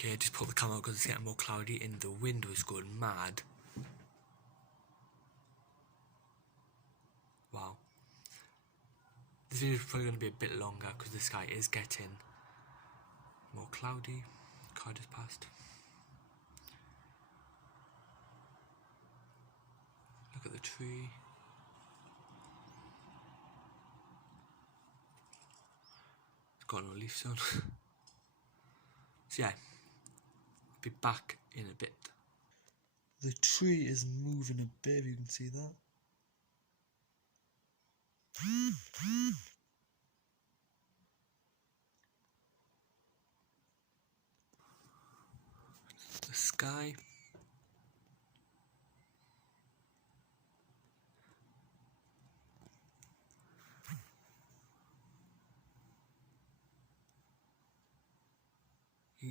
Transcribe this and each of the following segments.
Okay, I just put the camera out because it's getting more cloudy and the wind was going mad. Wow. This video is probably going to be a bit longer because the sky is getting more cloudy. Car just passed. Look at the tree. It's got no leaves on. So yeah, I'll be back in a bit. The tree is moving a bit, if you can see that. The sky.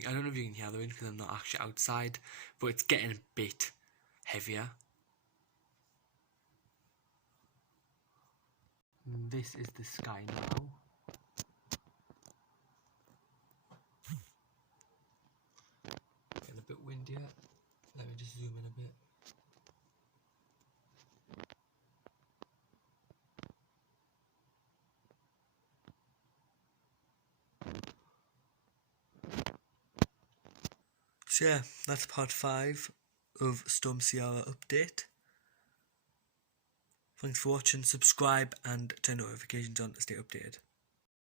I don't know if you can hear the wind because I'm not actually outside, but it's getting a bit heavier. This is the sky now. Getting a bit windier. Let me just zoom in a bit. So yeah, that's part 5 of Storm Ciara update. Thanks for watching, subscribe and turn notifications on to stay updated.